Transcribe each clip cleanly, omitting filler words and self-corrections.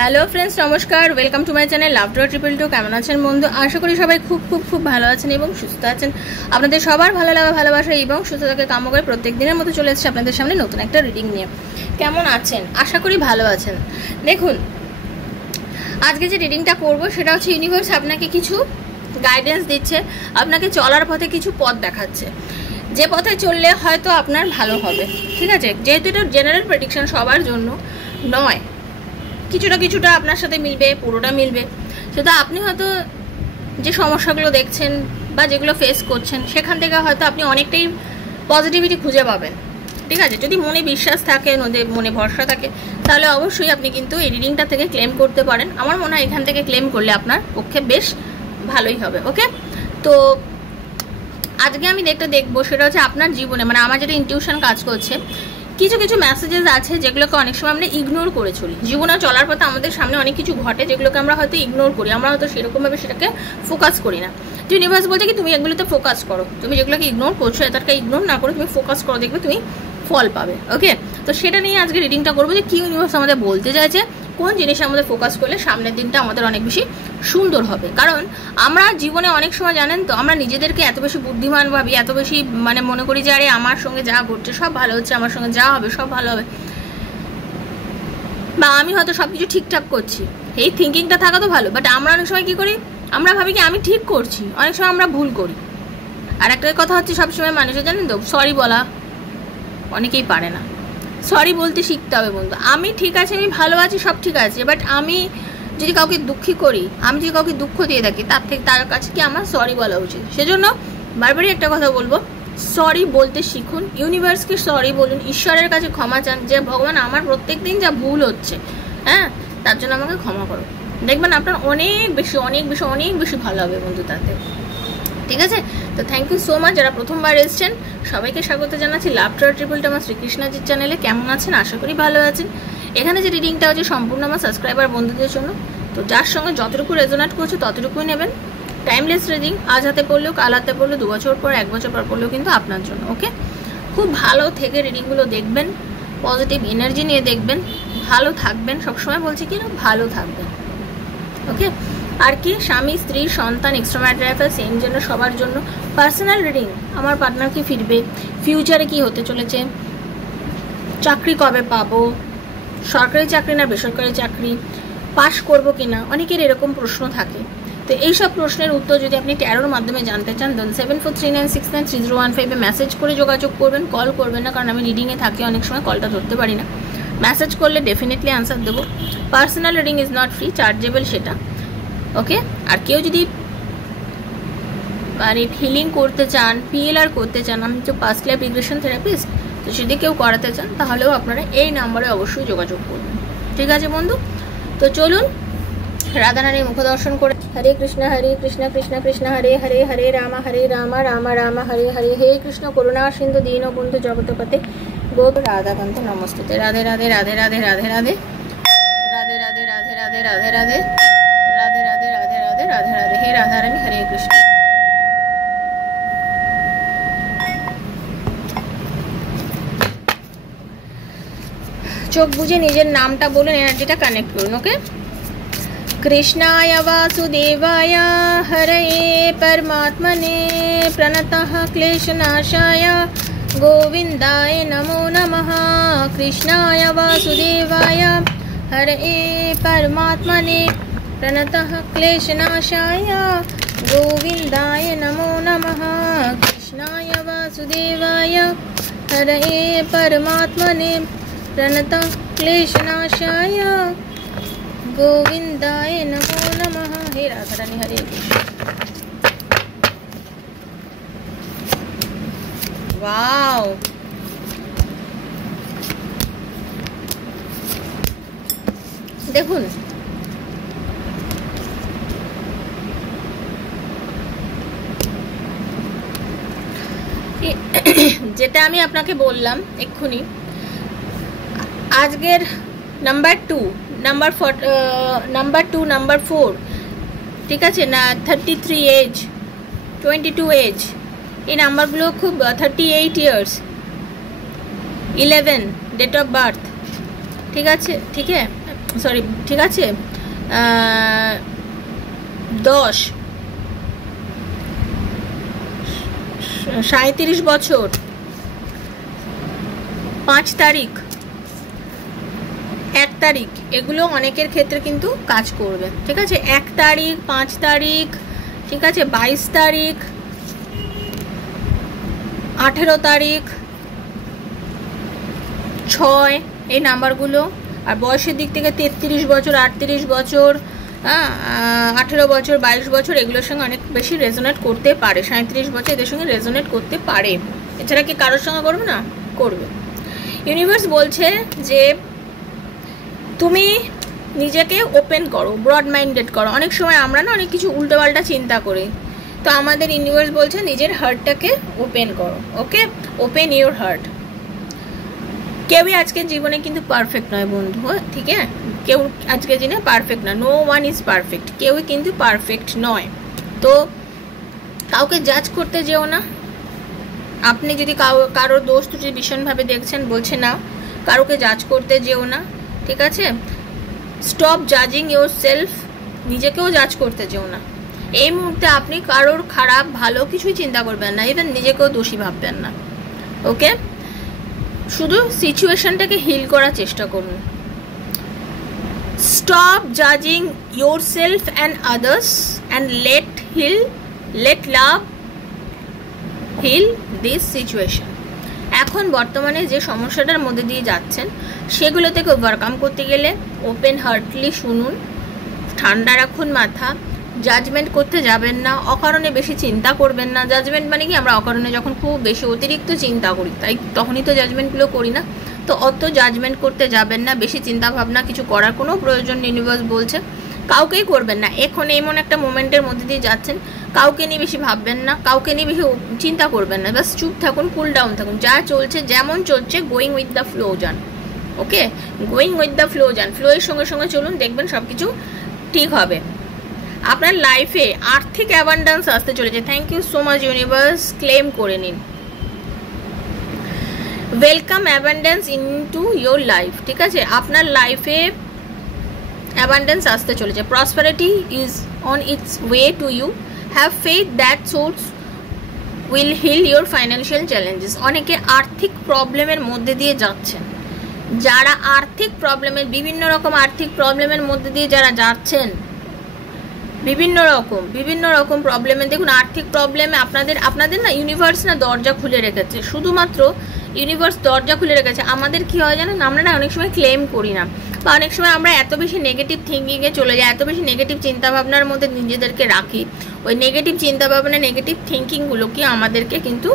Hello friends, নমস্কার। Welcome to my channel লাভড্র triple two. কেমন আছেন বন্ধু? আশা করি সবাই খুব খুব খুব ভালো আছেন এবং সুস্থ আছেন। আপনাদের সবার ভালো লাগা, ভালোবাসা এবং সুস্থতাকে কাম্য করে প্রত্যেক দিনের মতো চলে এসেছে আপনাদের সামনে নতুন একটা রিডিং নিয়ে। কেমন আছেন? আশা করি ভালো আছেন। দেখুন, আজকে যে রিডিংটা করব সেটা হচ্ছে ইউনিভার্স আপনাকে কিছু গাইডেন্স দিচ্ছে, আপনাকে চলার পথে কিছু পথ দেখাচ্ছে, যে পথে চললে হয়তো আপনার ভালো হবে। ঠিক আছে, যেহেতু এটা জেনারেল প্রেডিকশন, সবার জন্য নয়, কিছুটা আপনার সাথে মিলবে, পুরোটা মিলবে। সেটা আপনি হয়তো যে সমস্যাগুলো দেখছেন বা যেগুলো ফেস করছেন সেখান থেকে হয়তো আপনি অনেকটাই পজিটিভিটি খুঁজে পাবেন। ঠিক আছে, যদি মনে বিশ্বাস থাকে, মনে ভরসা থাকে, তাহলে অবশ্যই আপনি কিন্তু এই রিডিংটা থেকে ক্লেম করতে পারেন। আমার মনে হয় এখান থেকে ক্লেম করলে আপনার পক্ষে বেশ ভালোই হবে। ওকে, তো আজকে আমি দেখবো সেটা হচ্ছে আপনার জীবনে, মানে আমার যেটা ইনটিউশন কাজ করছে, কিছু কিছু মেসেজেস আছে যেগুলোকে অনেক সময় আমরা ইগনোর করে চলি। জীবনে চলার পথে আমাদের সামনে অনেক কিছু ঘটে যেগুলোকে আমরা হয়তো ইগনোর করি, আমরা হয়তো সেরকমভাবে সেটাকে ফোকাস করি না। ইউনিভার্স বলছে কি তুমি এগুলোতে ফোকাস করো, তুমি যেগুলোকে ইগনোর করছো এটাকে ইগনোর না করে তুমি ফোকাস করো, দেখবে তুমি ফল পাবে। ওকে, তো সেটা নিয়ে আজকে রিডিংটা করবো যে কি ইউনিভার্স আমাদের বলতে চাইছে, কোন জিনিসে আমাদের ফোকাস করলে সামনের দিনটা আমাদের অনেক বেশি সুন্দর হবে। কারণ আমরা জীবনে অনেক সময় জানেন তো, আমরা নিজেদেরকে এত বেশি বুদ্ধিমান ভাবি, এত বেশি মানে মনে করি যে আরে আমার সঙ্গে যা ঘটছে সব ভালো হচ্ছে, আমার সঙ্গে যা হবে সব ভালো হবে, বা আমি হয়তো সব কিছু ঠিকঠাক করছি। এই থিঙ্কিংটা থাকা তো ভালো, বাট আমরা অনেক সময় কী করি, আমরা ভাবি কি আমি ঠিক করছি, অনেক সময় আমরা ভুল করি। আর একটা কথা হচ্ছে, সবসময় মানুষের জানেন তো সরি বলা অনেকেই পারে না। সরি বলতে শিখতে হবে বন্ধু। আমি ঠিক আছে, আমি ভালো আছি, সব ঠিক আছে, বাট আমি যদি কাউকে দুঃখী করি, আমি যদি কাউকে দুঃখ দিয়ে থাকি, তার কাছে কি আমার সরি বলা উচিত। সেজন্য বারবারই একটা কথা বলবো, সরি বলতে শিখুন, ইউনিভার্সকে সরি বলুন, ঈশ্বরের কাছে ক্ষমা চান যে ভগবান আমার প্রত্যেক দিন যা ভুল হচ্ছে, হ্যাঁ, তার জন্য আমাকে ক্ষমা করো। দেখবেন আপনার অনেক বেশি ভালো হবে বন্ধু তাতে। ঠিক আছে, তো থ্যাংক ইউ সো মাচ। যারা প্রথমবার এসছেন সবাইকে স্বাগত জানাচ্ছি লাভড্র ট্রিপল টু আমার শ্রীকৃষ্ণজির চ্যানেলে। কেমন আছেন? আশা করি ভালো আছেন। এখানে যে রিডিংটা হচ্ছে সম্পূর্ণ আমার সাবস্ক্রাইবার বন্ধুদের জন্য, তো যার সঙ্গে যতটুকু রেজোনেট করছে ততটুকুই নেবেন। টাইমলেস রিডিং, আজ হাতে পড়লেও কাল হাতে পড়লেও 2 বছর পর 1 বছর পর পড়লেও কিন্তু আপনার জন্য। ওকে, খুব ভালো থেকে রিডিংগুলো দেখবেন, পজিটিভ এনার্জি নিয়ে দেখবেন, ভালো থাকবেন। সবসময় বলছি কি না, ভালো থাকবেন। ওকে, আর কি, স্বামী, স্ত্রী, সন্তান, এক্সট্রা ম্যারিটাল অ্যাফেয়ার, সেম জন্য সবার জন্য। পার্সোনাল রিডিং, আমার পার্টনার কি ফিরবে, ফিউচারে কি হতে চলেছে, চাকরি কবে পাবো, সরকারি চাকরি না বেসরকারি চাকরি, পাশ করবো কিনা, অনেকের এরকম প্রশ্ন থাকে। তো এইসব প্রশ্নের উত্তর যদি আপনি ট্যারোর মাধ্যমে জানতে চান, দেন 7439693015 মেসেজ করে যোগাযোগ করবেন, কল করবেন না, কারণ আমি রিডিংয়ে থাকি, অনেক সময় কলটা ধরতে পারি না। মেসেজ করলে ডেফিনেটলি আনসার দেবো। Personal reading is not free, chargeable সেটা। ওকে, আর কেউ যদি মানে হিলিং করতে চান, পিএলআর করতে চান, আমি তো পাস্ট লাইফ রিগ্রেশন থেরাপিস্ট, তো যদি কেউ করাতে চান তাহলেও আপনারা এই নাম্বারে অবশ্যই যোগাযোগ করবেন। ঠিক আছে বন্ধু, তো চলুন রাধারানীর মুখ দর্শন করে। হরে কৃষ্ণ কৃষ্ণ কৃষ্ণ হরে হরে, হরে রাম রাম রাম হরে হরে, হে কৃষ্ণ করুণা সিন্ধু দীনবন্ধু জগৎপতে গোপ রাধাকান্ত নমস্তুতে। রাধে রাধে রাধে রাধে রাধে রাধে রাধে রাধে রাধে রাধে রাধে রাধে রাধে রাধে রাধে রাধে রাধে রাধে। হে রাধারানী, হরে কৃষ্ণ। চোখ বুঝে নিজের নামটা বলুন, এনার্জিটা কানেক্ট করুন। ওকে, কৃষ্ণায় বাসুদেবায় হরয়ে পরমাত্মনে প্রণতঃ ক্লেশনাশায় গোবিন্দায় নমো নমঃ। কৃষ্ণায় বাসুদেবায় হরয়ে পরমাত্মনে প্রণতঃ ক্লেশনাশায় গোবিন্দায় নমো নমঃ। কৃষ্ণায় বাসুদেবায় হরয়ে পরমাত্মনে প্রণতঃ ক্লেশনাশায় গোবিন্দায় নমো নমঃ। হে রাধারানী, হরে কৃষ্ণ। ওয়াও, দেখুন যেটা আমি আপনাকে বললাম এক্ষুনি, আজকের নাম্বার 2, নাম্বার 4, ঠিক আছে না, 33 এজ, 22 এজ, এই নাম্বারগুলো খুব, 38 ইয়ার্স, 11 ডেট অফ বার্থ, ঠিক আছে, ঠিক আছে, সরি, ঠিক আছে, 10, 37 বছর, 5 তারিখ, 1 তারিখ, এগুলো অনেকের ক্ষেত্রে কিন্তু কাজ করবে। ঠিক আছে, 1 তারিখ, 5 তারিখ, ঠিক আছে, 22 তারিখ, 18 তারিখ, 6, এই নাম্বারগুলো। আর বয়সের দিক থেকে 33 বছর, 38 বছর, 18 বছর, 22 বছর, এগুলোর সঙ্গে অনেক বেশি রেজোনেট করতে পারে। 37 বছর এদের সঙ্গে রেজোনেট করতে পারে। এছাড়া কি কারোর সঙ্গে করবে না? করবে। ইউনিভার্স বলছে যে তুমি নিজেকে ওপেন করো, ব্রড মাইন্ডেড করো। অনেক সময় আমরা না অনেক কিছু উল্টোপাল্টা চিন্তা করি, তো আমাদের ইউনিভার্স বলছে নিজের হার্টটাকে ওপেন করো। ওকে, ওপেন ইউর হার্ট। কেউই আজকের জীবনে কিন্তু পারফেক্ট নয় বন্ধু, ঠিক আছে? কেউ আজকের দিনে পারফেক্ট না, নো ওয়ান ইজ পারফেক্ট, কেউই কিন্তু পারফেক্ট নয়। তো কাউকে জাজ করতে যেও না। আপনি যদি কারোর দোষ ত্রুটি ভীষণভাবে দেখছেন, বলছে না, কারোকে জাজ করতে যেও না। ঠিক আছে, স্টপ জাজিং ইউর সেলফ, নিজেকেও জাজ করতে যেও না। এই মুহূর্তে আপনি কারোর খারাপ ভালো কিছুই চিন্তা করবেন না, ইভেন নিজেকেও দোষী ভাববেন না। ওকে, শুধু সিচুয়েশনটাকে হিল করার চেষ্টা করুন। স্টপ জাজিং your self and others and let love heal this situation. এখন বর্তমানে যে সমস্যাটার মধ্যে দিয়ে যাচ্ছেন সেগুলো থেকে ওভারকাম করতে গেলে ওপেন হার্টলি শুনুন, ঠান্ডা রাখুন মাথা, জাজমেন্ট করতে যাবেন না, অকারণে বেশি চিন্তা করবেন না। জাজমেন্ট মানে কি, আমরা অকারণে যখন খুব বেশি অতিরিক্ত চিন্তা করি, তাই তখনই তো জাজমেন্টগুলো করি না। তো অত জাজমেন্ট করতে যাবেন না, বেশি চিন্তা ভাবনা কিছু করার কোনো প্রয়োজন ইউনিভার্স বলছে কাউকেই করবেন না। এখন এমন একটা মোমেন্টের মধ্যে দিয়ে যাচ্ছেন, কাউকে নিয়ে বেশি ভাববেন না, কাউকে নিয়ে বেশি চিন্তা করবেন না, বাস চুপ থাকুন, কুল ডাউন থাকুন, যা চলছে যেমন চলছে গোয়িং উইথ দ্য ফ্লো যান। ওকে, গোয়িং উইথ দ্য ফ্লো যান, ফ্লোয়ের সঙ্গে সঙ্গে চলুন, দেখবেন সব কিছু ঠিক হবে। আপনার লাইফে আর্থিক অ্যাবান্ডেন্স আসতে চলেছে। Thank you so much universe, claim করে নিন। Welcome abundance into your life. ঠিক আছে, আপনার লাইফে অ্যাবান্ডেন্স আসতে চলেছে। Prosperity is on its way to you, have faith that source will heal your financial challenges. অনেকে আর্থিক প্রবলেমের মধ্যে দিয়ে যাচ্ছেন, যারা আর্থিক প্রবলেমের বিভিন্ন রকম আর্থিক প্রবলেমের মধ্যে দিয়ে যারা যাচ্ছেন, বিভিন্ন রকম প্রবলেমে, দেখুন আর্থিক প্রবলেমে আপনাদের না ইউনিভার্স না দরজা খুলে রেখেছে, শুধুমাত্র ইউনিভার্স দরজা খুলে রেখেছে। আমাদের কি হয় জানেন, আমরা না অনেক সময় ক্লেম করি না, বা অনেক সময় আমরা এত বেশি নেগেটিভ থিঙ্কিংয়ে চলে যাই, এত বেশি নেগেটিভ চিন্তাভাবনার মধ্যে নিজেদেরকে রাখি, ওই নেগেটিভ চিন্তাভাবনা নেগেটিভ থিঙ্কিংগুলোকে আমাদেরকে কিন্তু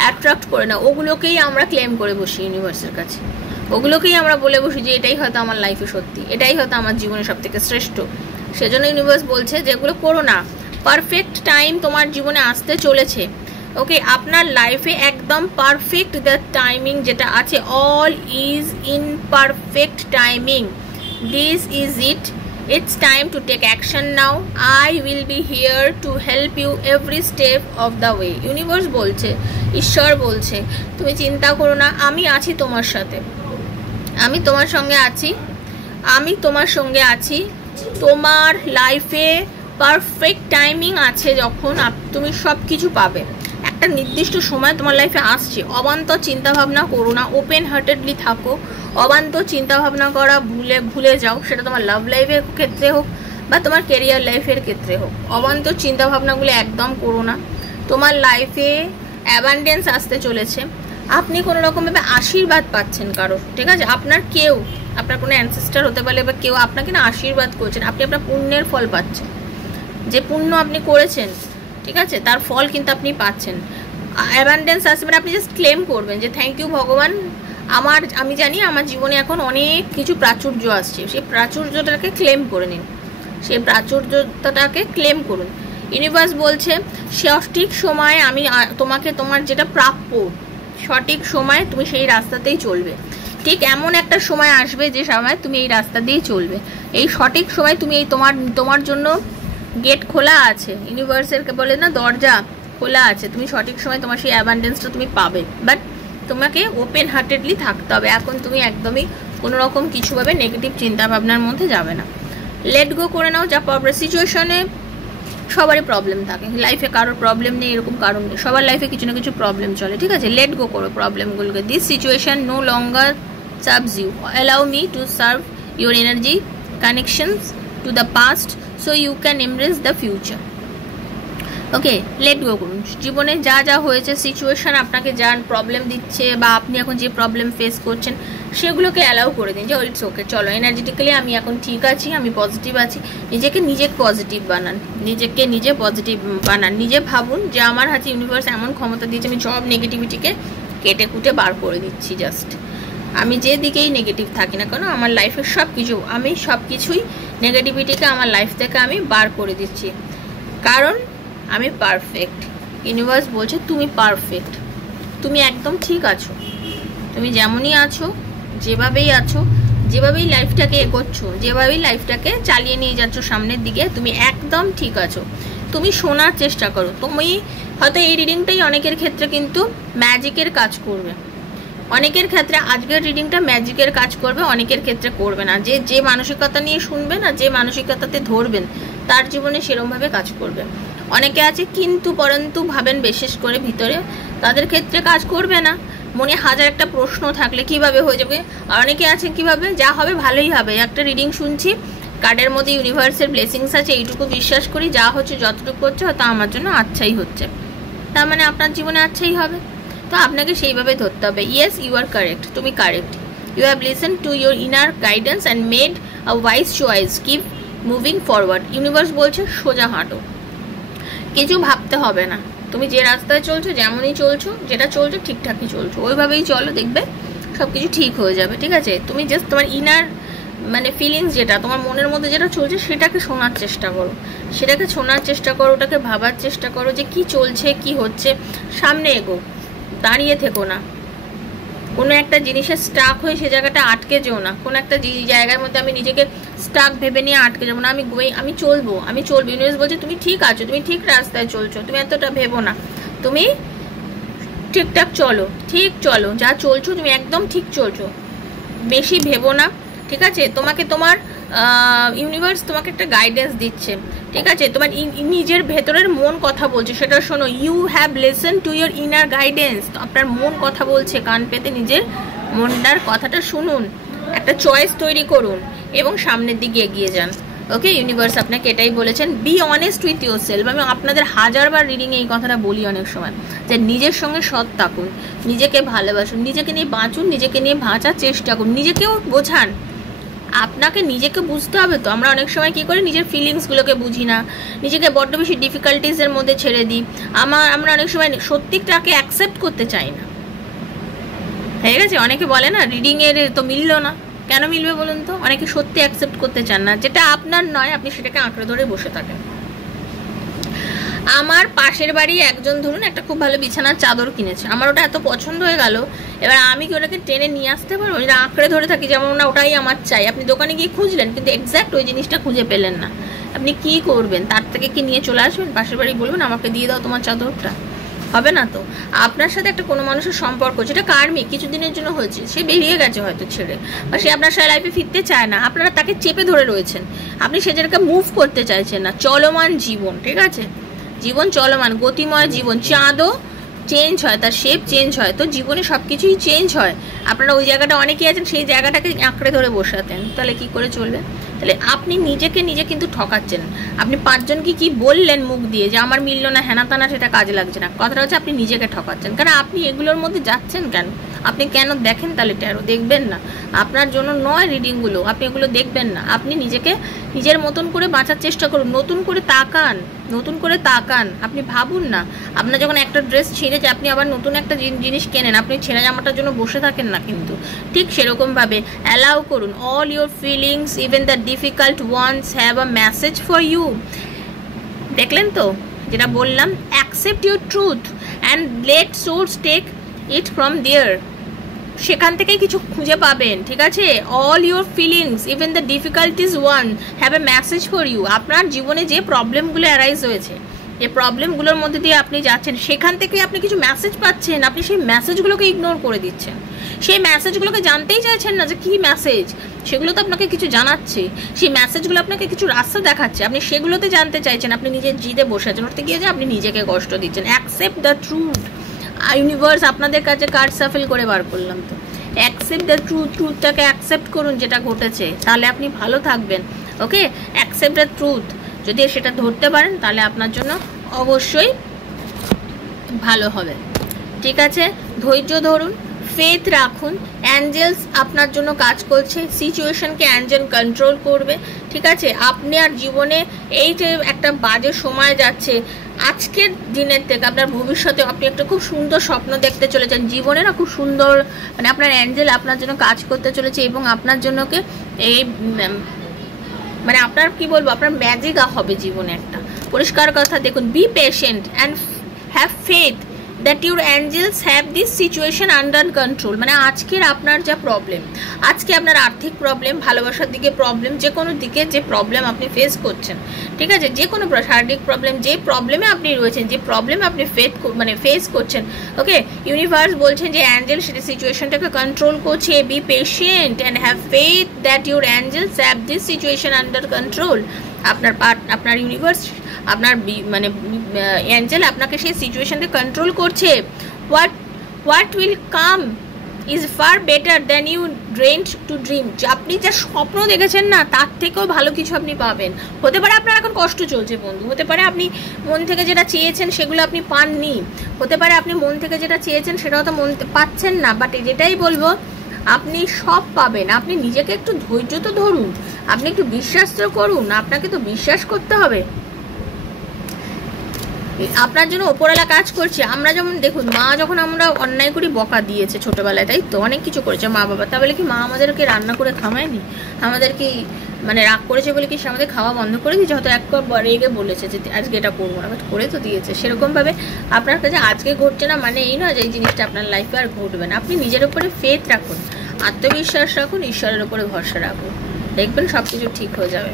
অ্যাট্রাক্ট করে না, ওগুলোকেই আমরা ক্লেম করে বসি ইউনিভার্সের কাছে, ওগুলোকেই আমরা বলে বসি যে এটাই হয়তো আমার লাইফে সত্যি, এটাই হয়তো আমার জীবনে সব থেকে শ্রেষ্ঠ। সেজন্য ইউনিভার্স বলছে যেগুলো করো না, পারফেক্ট টাইম তোমার জীবনে আসতে চলেছে। ওকে, আপনার লাইফে একদম পারফেক্ট দ্য টাইমিং যেটা আছে, all is in perfect timing, this is it, it's time to take action now, I will be here to help you every step of the way. Universe বলছে, ঈশ্বর বলছে, তুমি চিন্তা করো না, আমি আছি তোমার সাথে, আমি তোমার সঙ্গে আছি, আমি তোমার সঙ্গে আছি। তোমার লাইফে পারফেক্ট টাইমিং আছে, যখন তুমি সব কিছু পাবে, একটা নির্দিষ্ট সময় তোমার লাইফে আসছে। অবান্তর চিন্তাভাবনা করো না, ওপেন হার্টেডলি থাকো, অবান্তর চিন্তাভাবনা করা ভুলে যাও, সেটা তোমার লাভ লাইফের ক্ষেত্রে হোক বা তোমার কেরিয়ার লাইফের ক্ষেত্রে হোক, অবান্তর চিন্তাভাবনাগুলো একদম করো না। তোমার লাইফে অ্যাবান্ডেন্স আসতে চলেছে, আপনি কোনো রকমভাবে আশীর্বাদ পাচ্ছেন কারো, ঠিক আছে, আপনার কোনো অ্যানসেস্টার হতে পারে বা কেউ আপনাকে না আশীর্বাদ করছেন, আপনি আপনার পুণ্যের ফল পাচ্ছেন, যে পুণ্য আপনি করেছেন, ঠিক আছে, তার ফল কিন্তু আপনি পাচ্ছেন। অ্যাবান্ডেন্স আসবে, মানে আপনি জাস্ট ক্লেম করবেন যে থ্যাংক ইউ ভগবান, আমি জানি আমার জীবনে এখন অনেক কিছু প্রাচুর্য আসছে, সেই প্রাচুর্যটাকে ক্লেম করে নিন, সেই প্রাচুর্যতাটাকে ক্লেম করুন। ইউনিভার্স বলছে সঠিক সময়ে আমি তোমাকে তোমার যেটা প্রাপ্য, সঠিক সময়ে তুমি সেই রাস্তাতেই চলবে। ঠিক এমন একটা সময় আসবে যে সময় তুমি এই রাস্তা দিয়েই চলবে, এই সঠিক সময় তুমি এই তোমার জন্য গেট খোলা আছে, ইউনিভার্সের বলে না দরজা খোলা আছে, তুমি সঠিক সময় তোমার সেই অ্যাবান্ডেন্সটা তুমি পাবে, বাট তোমাকে ওপেন হার্টেডলি থাকতে হবে। এখন তুমি একদমই কোনো রকম কিছুভাবে নেগেটিভ চিন্তা ভাবনার মধ্যে যাবে না। লেট গো করে নাও। যা প্রবলেম সিচুয়েশনে সবারই প্রবলেম থাকে, লাইফে কারোর প্রবলেম নেই এরকম কারণ নেই, সবার লাইফে কিছু না কিছু প্রবলেম চলে, ঠিক আছে? লেট গো করো প্রবলেমগুলোকে। This situation no longer serves you, allow me to serve your energy connections to the past so you can embrace the future. Okay, let go করুন। জীবনে যা যা হয়েছে, সিচুয়েশান আপনাকে যা প্রবলেম দিচ্ছে বা আপনি এখন যে প্রবলেম ফেস করছেন সেগুলোকে অ্যালাউ করে দিন যে ইটস ওকে, চলো এনার্জেটিক্যালি আমি এখন ঠিক আছি, আমি পজিটিভ আছি। নিজেকে নিজে পজিটিভ বানান, নিজেকে নিজে পজিটিভ বানান। নিজে ভাবুন যে আমার হাতে ইউনিভার্স এমন ক্ষমতা দিয়েছে, আমি সব নেগেটিভিটিকে কেটে কুটে বার করে দিচ্ছি। জাস্ট আমি যে দিকেই নেগেটিভ থাকি না কেন, আমার লাইফের আমি সব কিছুই নেগেটিভিটিকে আমার লাইফ থেকে আমি বার করে দিচ্ছি, কারণ আমি পারফেক্ট। ইউনিভার্স বলছে তুমি পারফেক্ট, তুমি একদম ঠিক আছো, তুমি যেমনই আছো, যেভাবেই আছো, যেভাবেই লাইফটাকে এগোচ্ছো, যেভাবেই লাইফটাকে চালিয়ে নিয়ে যাচ্ছ সামনের দিকে, তুমি একদম ঠিক আছো। তুমি শোনার চেষ্টা করো। তুমি হয়তো এই রিডিংটাই অনেকের ক্ষেত্রে কিন্তু ম্যাজিকের কাজ করবে, অনেকের ক্ষেত্রে আজকের রিডিংটা ম্যাজিকের কাজ করবে, অনেকের ক্ষেত্রে করবে না। যে মানসিকতা নিয়ে শুনবে না, যে মানসিকতাতে ধরবেন তার জীবনে সেরকমভাবে কাজ করবে। অনেকে আছে কিন্তু পরন্তু ভাবেন বিশেষ করে ভিতরে, তাদের ক্ষেত্রে কাজ করবে না। মনে হাজার একটা প্রশ্ন থাকলে কিভাবে হয়ে যাবে। আর অনেকে আছে কিভাবে, যা হবে ভালোই হবে। একটা রিডিং শুনছি, কার্ডের মধ্যে ইউনিভার্সের ব্লেসিংস আছে, এইটুকু বিশ্বাস করি, যা হচ্ছে যতটুকু হচ্ছে হয়তো আমার জন্য আচ্ছাই হচ্ছে, তার মানে আপনার জীবনে আচ্ছাই হবে। তো আপনাকে সেইভাবে ধরতে হবে। ইয়েস, ইউ আর কারেক্ট, তুমি correct. You have listen to your inner guidance and made a wise choice, keep moving forward. Universe বলছে সোজা হাঁটো, কিছু ভাবতে হবে না। তুমি যে রাস্তায় চলছো, যেমনই চলছো, যেটা চলছো ঠিকঠাকই চলছো, ওইভাবেই চলো, দেখবে সব কিছু ঠিক হয়ে যাবে, ঠিক আছে? তুমি জাস্ট তোমার ইনার মানে ফিলিংস, যেটা তোমার মনের মধ্যে যেটা চলছে সেটাকে শোনার চেষ্টা করো, ওটাকে ভাবার চেষ্টা করো যে কি চলছে, কি হচ্ছে। সামনে এগো, দাঁড়িয়ে থেকো না। কোনো একটা জিনিসে স্টাক হয়ে সে জায়গাটা আটকে যেও না। কোনো একটা জায়গার মধ্যে আমি নিজেকে স্টাক ভেবে নিয়ে আটকে যাবো না। আমি চলবো। ইউনিভার্স বলছে তুমি ঠিক আছো, তুমি ঠিক রাস্তায় চলছো, তুমি এতটা ভেবো না, তুমি ঠিকঠাক চলো, ঠিক চলো, যা চলছো তুমি একদম ঠিক চলছো, বেশি ভেবো না, ঠিক আছে? তোমাকে তোমার ইউনিভার্স তোমাকে একটা গাইডেন্স দিচ্ছে, ঠিক আছে? তোমার নিজের ভেতরের মন কথা বলছে, সেটা শোনো। You have listen to your inner guidance. আপনার মন কথা বলছে, কান পেতে নিজের মনটার কথাটা শুনুন, একটা চয়েস তৈরি করুন এবং সামনের দিকে এগিয়ে যান। ওকে, ইউনিভার্স আপনাকে এটাই বলেছেন, be honest with your self. আমি আপনাদের হাজারবার রিডিংয়ে এই কথাটা বলি অনেক সময়, যে নিজের সঙ্গে সৎ থাকুন, নিজেকে ভালোবাসুন, নিজেকে নিয়ে বাঁচুন, নিজেকে নিয়ে বাঁচার চেষ্টা করুন, নিজেকেও বোঝান। আপনাকে নিজেকে বুঝতে হবে। তো আমরা অনেক সময় কি করি, নিজের ফিলিংসগুলোকে বুঝি না, নিজেকে বড্ড বেশি ডিফিকাল্টিসের মধ্যে ছেড়ে দিই। আমরা অনেক সময় সত্যিটাকে অ্যাকসেপ্ট করতে চাই না, ঠিক আছে? অনেকে বলে না রিডিংয়ের তো মিললো না, কেন মিলবে বলুন তো? অনেকে সত্যি অ্যাকসেপ্ট করতে চান না, যেটা আপনার নয় আপনি সেটাকে আঁকড়ে ধরে বসে থাকেন। আমার পাশের বাড়ি একজন ধরুন একটা খুব ভালো বিছানার চাদর কিনেছে, আমার ওটা এত পছন্দ হয়ে গেল, এবার আমি কি ওটাকে টেনে নিয়ে আসতে পারবো? যেটা আঁকড়ে ধরে থাকি, যেমন না ওটাই আমার চাই। আপনি দোকানে গিয়ে খুঁজলেন কিন্তু এক্স্যাক্ট ওই জিনিসটা খুঁজে পেলেন না, আপনি কি করবেন? তার থেকে কি নিয়ে চলে আসবেন পাশের বাড়ি, বলবেন আমাকে দিয়ে দাও তোমার চাদরটা? হবে না তো। আপনার সাথে একটা কোনো মানুষের সম্পর্ক, যেটা কার্মিক, কিছুদিনের জন্য হয়েছে, সে বেরিয়ে গেছে হয়তো ছেড়ে, বা সে আপনার সাথে লাইফে ফিরতে চায় না, আপনারা তাকে চেপে ধরে রয়েছেন, আপনি সে জায়গাকে মুভ করতে চাইছেন না। চলমান জীবন, ঠিক আছে? জীবন চলমান, গতিময় জীবন, চাঁদও চেঞ্জ হয়, তার শেপ চেঞ্জ হয়, তো জীবনে সব কিছুই চেঞ্জ হয়। আপনারা ওই জায়গাটা অনেকেই আছেন সেই জায়গাটাকে আঁকড়ে ধরে বসাতেন, তাহলে কি করে চলবে? তাহলে আপনি নিজেকে নিজে কিন্তু ঠকাচ্ছেন। আপনি পাঁচজনকে কি বললেন মুখ দিয়ে যে আমার মিললো না, হেনা তানা, সেটা কাজে লাগছে না। কথাটা হচ্ছে আপনি নিজেকে ঠকাচ্ছেন, কারণ আপনি এগুলোর মধ্যে যাচ্ছেন কেন? আপনি কেন দেখেন তাহলে ট্যারো? দেখবেন না, আপনার জন্য নয় রিডিংগুলো, আপনি এগুলো দেখবেন না। আপনি নিজেকে নিজের মতন করে বাঁচার চেষ্টা করুন, নতুন করে তাকান, আপনি ভাবুন না। আপনার যখন একটা ড্রেস ছিঁড়ে যায়, আপনি আবার নতুন একটা জিনিস কেনেন, আপনি ছেঁড়া জামাটার জন্য বসে থাকেন না কিন্তু। ঠিক সেরকমভাবে অ্যালাউ করুন, all your feelings, even the difficult ones have a message for you. দেখলেন তো যেটা বললাম, accept your truth and let source take it from there. সেখান থেকেই কিছু খুঁজে পাবেন, ঠিক আছে? All your feelings, even the difficulties one have a message for you. আপনার জীবনে যে প্রবলেমগুলো অ্যারাইজ হয়েছে, যে প্রবলেমগুলোর মধ্যে দিয়ে আপনি যাচ্ছেন সেখান থেকে আপনি কিছু মেসেজ পাচ্ছেন, আপনি সেই মেসেজগুলোকে ইগনোর করে দিচ্ছেন, সেই মেসেজগুলোকে জানতেই চাইছেন না যে কী মেসেজ, সেগুলো তো আপনাকে কিছু জানাচ্ছে, সেই মেসেজগুলো আপনাকে কিছু রাস্তা দেখাচ্ছে, আপনি সেগুলোতে জানতে চাইছেন, আপনি নিজের জিদে বসে আছেন, ওতে গিয়ে যে আপনি নিজেকে কষ্ট দিচ্ছেন। Accept the truth. ইউনিভার্স আপনাদের কাছে কার্ড সাফেল করে বার করলাম তো, অ্যাকসেপ্ট দ্য ট্রুথ, ট্রুথটাকে অ্যাকসেপ্ট করুন যেটা ঘটেছে, তাহলে আপনি ভালো থাকবেন। ওকে, অ্যাকসেপ্ট দ্য ট্রুথ, যদি সেটা ধরতে পারেন তাহলে আপনার জন্য অবশ্যই ভালো হবে। ঠিক আছে, ধৈর্য ধরুন, ফেথ রাখুন, অ্যাঞ্জেলস আপনার জন্য কাজ করছে, সিচুয়েশনকে অ্যাঞ্জেল কন্ট্রোল করবে। ঠিক আছে, আপনি আর জীবনে এই যে একটা বাজে সময় যাচ্ছে, আজকের দিনের থেকে আপনার ভবিষ্যতে আপনি একটা খুব সুন্দর স্বপ্ন দেখতে চলেছেন, জীবনে না খুব সুন্দর, মানে আপনার অ্যাঞ্জেল আপনার জন্য কাজ করতে চলেছে এবং আপনার জন্যকে এই মানে আপনার কি বলবো, আপনার ম্যাজিক হবে জীবনে একটা পরিষ্কার কথা। দেখুন, be patient and have faith that your angels have this situation under control. মানে আজকের আপনার যা প্রবলেম, আজকে আপনার আর্থিক প্রবলেম, ভালোবাসার দিকে প্রবলেম, যে কোনো দিকে যে প্রবলেম আপনি ফেস করছেন, ঠিক আছে, যে কোনো শারীরিক প্রবলেম, যে প্রবলেমে আপনি রয়েছেন, যে প্রবলেমে আপনি ফেস করছেন, ওকে, ইউনিভার্স বলছেন যে অ্যাঞ্জেল সেটা সিচুয়েশনটাকে কন্ট্রোল করছে। Be patient and have faith that your angels have this situation under control. আপনার ইউনিভার্স, আপনার মানে অ্যাঞ্জেল আপনাকে সেই সিচুয়েশনকে কন্ট্রোল করছে। What will come is far better than you dared to dream. আপনি যা স্বপ্ন দেখেছেন না, তার থেকেও ভালো কিছু আপনি পাবেন। হতে পারে আপনার এখন কষ্ট চলছে বন্ধু, হতে পারে আপনি মন থেকে যেটা চেয়েছেন সেগুলো আপনি পাননি, হতে পারে আপনি মন থেকে যেটা চেয়েছেন সেটাও তো পাচ্ছেন না, বাট যেটাই বলবো আপনি সব পাবেন। আপনি নিজেকে একটু ধৈর্য তো ধরুন, আপনি একটু বিশ্বাস তো করুন, আপনাকে তো বিশ্বাস করতে হবে। আপনার জন্য ওপরওয়ালা কাজ করছে। আমরা যেমন দেখুন, মা যখন আমরা অন্যায় করি বকা দিয়েছে ছোটবেলায়, তাই তো অনেক কিছু করেছে মা বাবা, তাহলে কি মা আমাদেরকে রান্না করে খাওয়ায়নি? আমাদেরকে মানে রাগ করেছে বলে কি সে আমাদের খাওয়া বন্ধ করে দিয়েছে? হয়তো একবার রেগে বলেছে যে আজকে এটা করবো না, বাট করে তো দিয়েছে। সেরকমভাবে আপনার কাছে আজকে ঘটছে না মানে এই নয় যে এই জিনিসটা আপনার লাইফে আর ঘটবে না। আপনি নিজের উপরে ফেথ রাখুন, আত্মবিশ্বাস রাখুন, ঈশ্বরের উপরে ভরসা রাখুন, দেখবেন সব কিছু ঠিক হয়ে যাবে।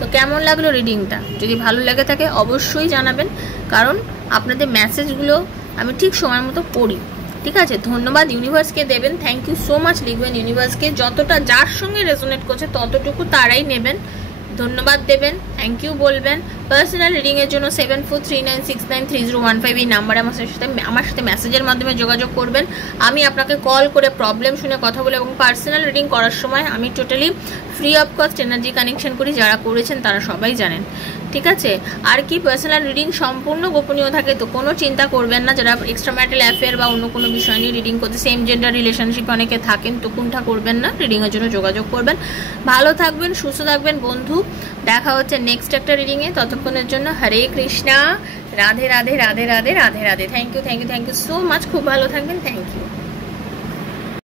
তো কেমন লাগলো রিডিংটা? যদি ভালো লেগে থাকে অবশ্যই জানাবেন, কারণ আপনাদের মেসেজগুলো আমি ঠিক সময় মতো পড়ি। ঠিক আছে, ধন্যবাদ ইউনিভার্সকে দেবেন, থ্যাংক ইউ সো মাচ লিখবেন ইউনিভার্সকে, যতটা যার সঙ্গে রেজোনেট করছে ততটুকু তারাই নেবেন, ধন্যবাদ দেবেন, থ্যাংক ইউ বলবেন। পার্সোনাল রিডিংয়ের জন্য 7439693015 এই নাম্বারে আমার সাথে মেসেজের মাধ্যমে যোগাযোগ করবেন। আমি আপনাকে কল করে প্রবলেম শুনে কথা বলে, এবং পার্সোনাল রিডিং করার সময় আমি totally free of cost energy connection করি, যারা করেছেন তারা সবাই জানেন। ঠিক আছে, আর কি পার্সোনাল রিডিং সম্পূর্ণ গোপনীয় থাকে, তো কোনো চিন্তা করবেন না। যারা এক্সট্রা ম্যারিটাল অ্যাফেয়ার বা অন্য কোনো বিষয় নিয়ে রিডিং করতে, সেম জেন্ডার রিলেশনশিপ অনেকে থাকেন, তো কোনটা করবেন না, রিডিংয়ের জন্য যোগাযোগ করবেন। ভালো থাকবেন, সুস্থ থাকবেন বন্ধু, দেখা হচ্ছে নেক্সট একটা রিডিংয়ে। ততক্ষণের জন্য Hare Krishna, Radhe Radhe Radhe Radhe Radhe Radhe. Thank you so much, খুব ভালো থাকবেন, থ্যাংক ইউ।